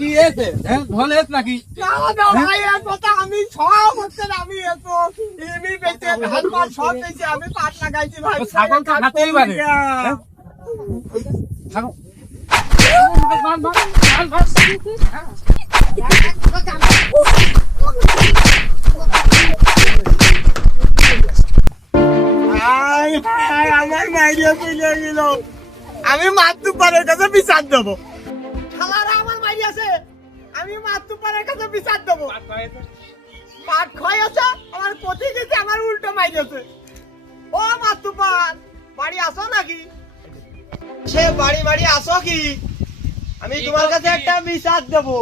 কি হয়েছে ধন এস নাকি আমি সব হচ্ছে না, আমি এত এমনি বেঁচে হাত পা সব বেঁচে আমি পাট লাগাইছি ভাই। ছাগল তো খাতেই পারে ছাগল আমার মাইরিয়া চলে গেল। আমি মাতুব্বারের কাছে বিচার দেবো। শালারা আমার মাইরিয়াছে, আমি মাতুব্বারের কাছে বিচার দেবো। পাট খাইছে, আমার পথে গেছে, আমার উল্টো মাইরিয়াছে। ও মাতুব্বার, বাড়ি আসো নাকি? সে বাড়ি আসো কি? আমি তোমার কাছে একটা বিচার দেবো।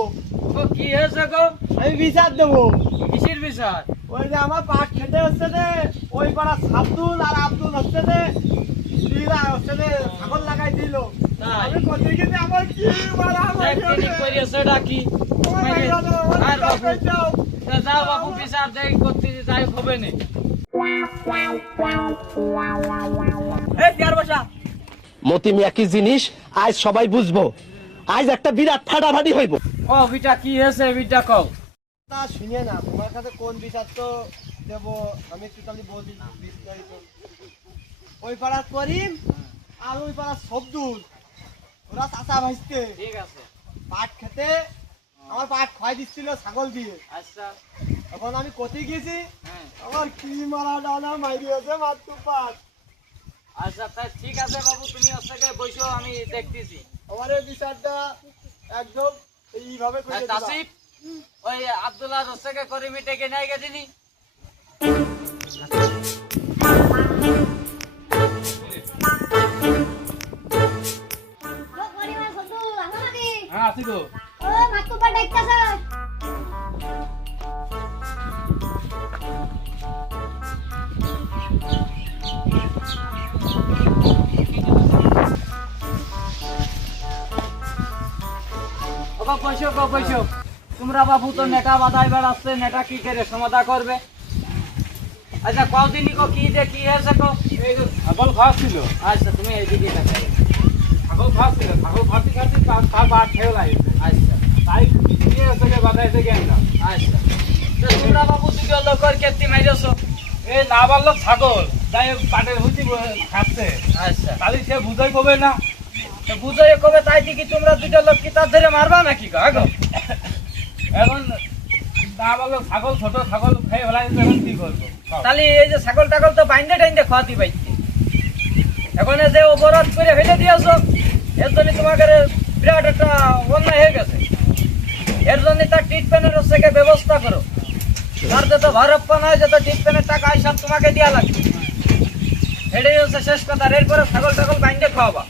কি হয়েছে গো? আমি বিচার দেবো। কিসের বিচার? ওই যে আমার পাট খেতে হচ্ছে যে ওই পাড়া আব্দুল আর আব্দুল হচ্ছে যে দিলা হচ্ছে যে ছাগল লাগাই দিল। আমি কত গেছে আমার কি মারা করিয়েছে ডাকি যাও বাবু বিচার দেই করতে যাই হবে না। মতি মিয়া কি জিনিস আজ সবাই বুঝবো। আজ একটা বিরাট ফাটাফাটি হইব। ও বিটা কি হয়েছে বিটা কও। তা শুনে না, তোমার কাছে কোন বিচার তো দেব আমি একটু তাহলে বলি বিস্তারিত। ওই পাড়ার করিম আর ওই পাড়ার সবদুল ওরা চাচা ভাইতে ঠিক আছে পাট খেতে আমার পাট খাই দিচ্ছিল ছাগল দিয়ে। আচ্ছা এখন আমি কোথায় গেছি, হ্যাঁ আমার কি মারা ডানা মাইরি আছে মাত্র পাট। আচ্ছা তাই ঠিক আছে বাবু তুমি ওর থেকে বসো আমি দেখতেছি। আমার এই বিচারটা একদম এইভাবে করে দিবা। তাসিফ ওই আব্দুল্লাহ ওর থেকে করিমি ডেকে নিয়ে গেছিনি। হ্যাঁ আসি গো। বসো তোমরা বাবু তো নেটা বাধাই বেড়াচ্ছে, নেটা কি করে সমাধা করবে? আচ্ছা কদিনই কো কি যে কি হয়েছে কো? এই যে ছাগল খাওয়াচ্ছিল। আচ্ছা তুমি এইদিকে দেখো। ছাগল খাওয়াচ্ছিল, ছাগল খাওয়াতে খাওয়াতে তার বাদ খেয়ে লাগছে। আচ্ছা তাই কি হয়েছে বাধাইতে গেলাম। আচ্ছা তো তোমরা বাবু দুটো লোকের কেটে মাইরেছো। এই না বললো ছাগল তাই পাটের হুচি খাচ্ছে। আচ্ছা তাহলে সে বুঝাই কবে না, বুঝাই কবে তাই কি তোমরা দুটো লোক কি তার ধরে মারবা নাকি গো? এখন না বললো ছাগল ছোট ছাগল খেয়ে ফেলাই এখন কি করবো? তাহলে এই যে ছাগল টাগল তো বাইন্দে টাইন্দে খাওয়াতে পাইছি, এখন যে অপরাধ করে ফেলে দিয়েছো এর জন্য তোমাকে বিরাট একটা অন্যায় হয়ে গেছে। এর জন্য তার ট্রিটমেন্টের থেকে ব্যবস্থা করো। তার যত ভারপ্পা নয় যত ট্রিটমেন্টের টাকা সব তোমাকে দেওয়া লাগবে। এটাই হচ্ছে শেষ কথা। এরপরে ছাগল টাগল বাইন্দে খাওয়াবা।